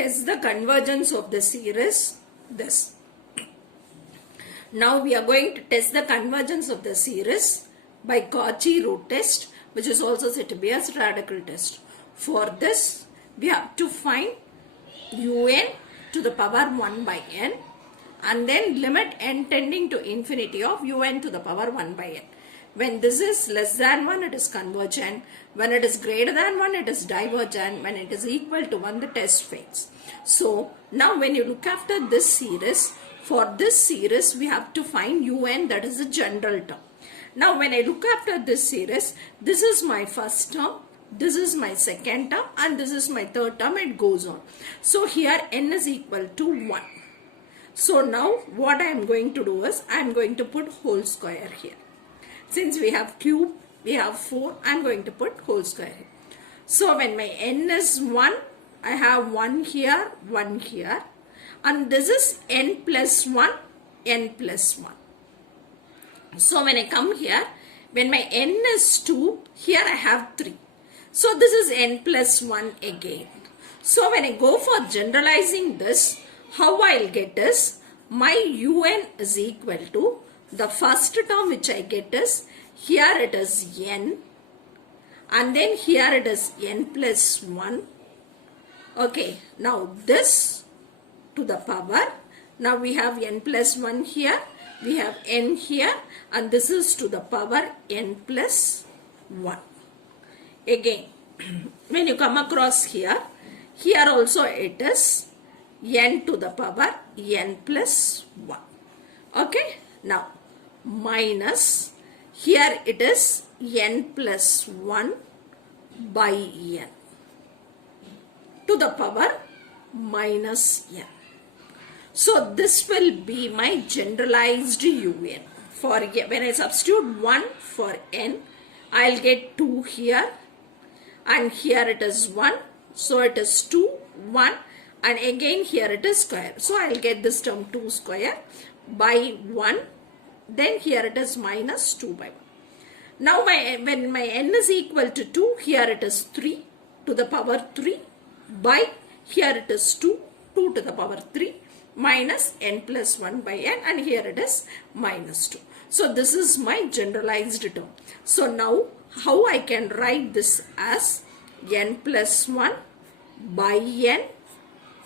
test the convergence of the series this. Now we are going to test the convergence of the series by Cauchy root test, which is also said to be as radical test. For this, we have to find un to the power 1 by n and then limit n tending to infinity of un to the power 1 by n. When this is less than 1, it is convergent. When it is greater than 1, it is divergent. When it is equal to 1, the test fails. So, now when you look after this series, for this series, we have to find un, that is a general term. Now, when I look after this series, this is my first term, this is my second term, and this is my third term. It goes on. So, here n is equal to 1. So, now what I am going to do is, I am going to put whole square here. Since we have cube, we have 4, I am going to put whole square here. So, when my n is 1, I have 1 here, 1 here. And this is n plus 1, n plus 1. So, when I come here, when my n is 2, here I have 3. So, this is n plus 1 again. So, when I go for generalizing this, how I will get is, my un is equal to, the first term which I get is, here it is n, and then here it is n plus 1. Okay, now this to the power, now we have n plus 1 here, we have n here, and this is to the power n plus 1. Again, when you come across here, here also it is n to the power n plus 1. Okay, now minus, here it is n plus 1 by n to the power minus n. So this will be my generalized un. For when I substitute 1 for n, I will get 2 here, and here it is 1. So it is 2, 1, and again here it is square. So I will get this term 2 square by 1. Then here it is minus 2 by 1. Now when my n is equal to 2, here it is 3 to the power 3 by, here it is 2 to the power 3 minus n plus 1 by n, and here it is minus 2. So this is my generalized term. So now how I can write this as n plus 1 by n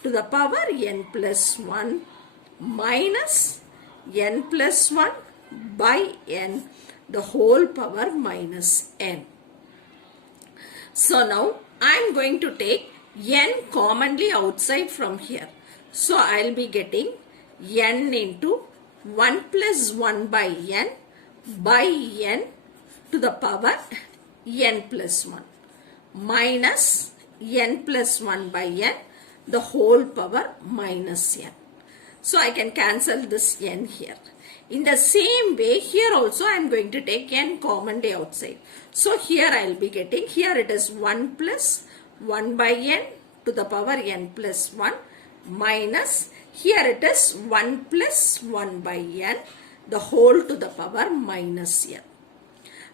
to the power n plus 1 minus n plus 1 by n, the whole power minus n. So now I am going to take n commonly outside from here. So I will be getting n into 1 plus 1 by n to the power n plus 1 minus n plus 1 by n, the whole power minus n. So I can cancel this n here. In the same way, here also I am going to take n commonly outside. So here I will be getting, here it is 1 plus 1 by n to the power n plus 1 minus, here it is 1 plus 1 by n, the whole to the power minus n.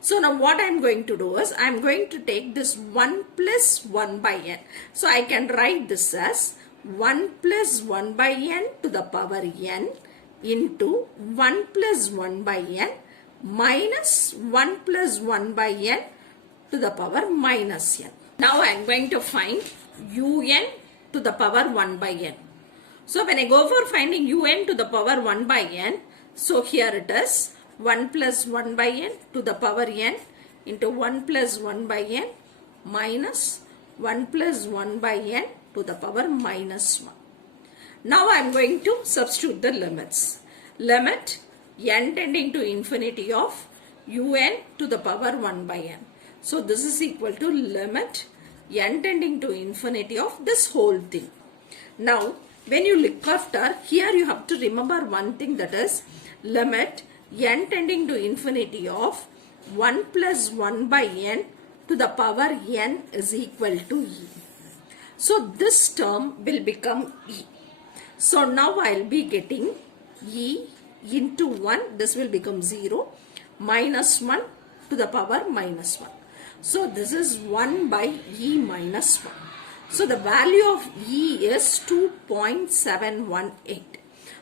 So now what I am going to do is, I am going to take this 1 plus 1 by n. So I can write this as 1 plus 1 by n to the power n into 1 plus 1 by n minus 1 plus 1 by n to the power minus n. Now I am going to find un to the power 1 by n. So when I go for finding un to the power 1 by n, so here it is 1 plus 1 by n to the power n into 1 plus 1 by n minus 1 plus 1 by n to the power minus 1. Now I am going to substitute the limits. Limit n tending to infinity of un to the power 1 by n. So this is equal to limit n tending to infinity of this whole thing. Now when you look after, here you have to remember one thing, that is limit n tending to infinity of 1 plus 1 by n to the power n is equal to e. So this term will become e. So now I will be getting e into 1, this will become 0, minus 1 to the power minus 1. So this is 1 by e minus 1. So the value of E is 2.718.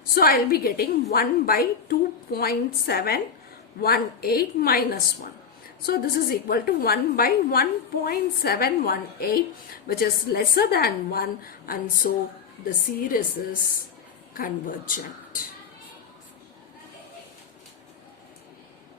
So I will be getting 1 by 2.718 minus 1. So this is equal to 1 by 1.718, which is lesser than 1, and so the series is convergent.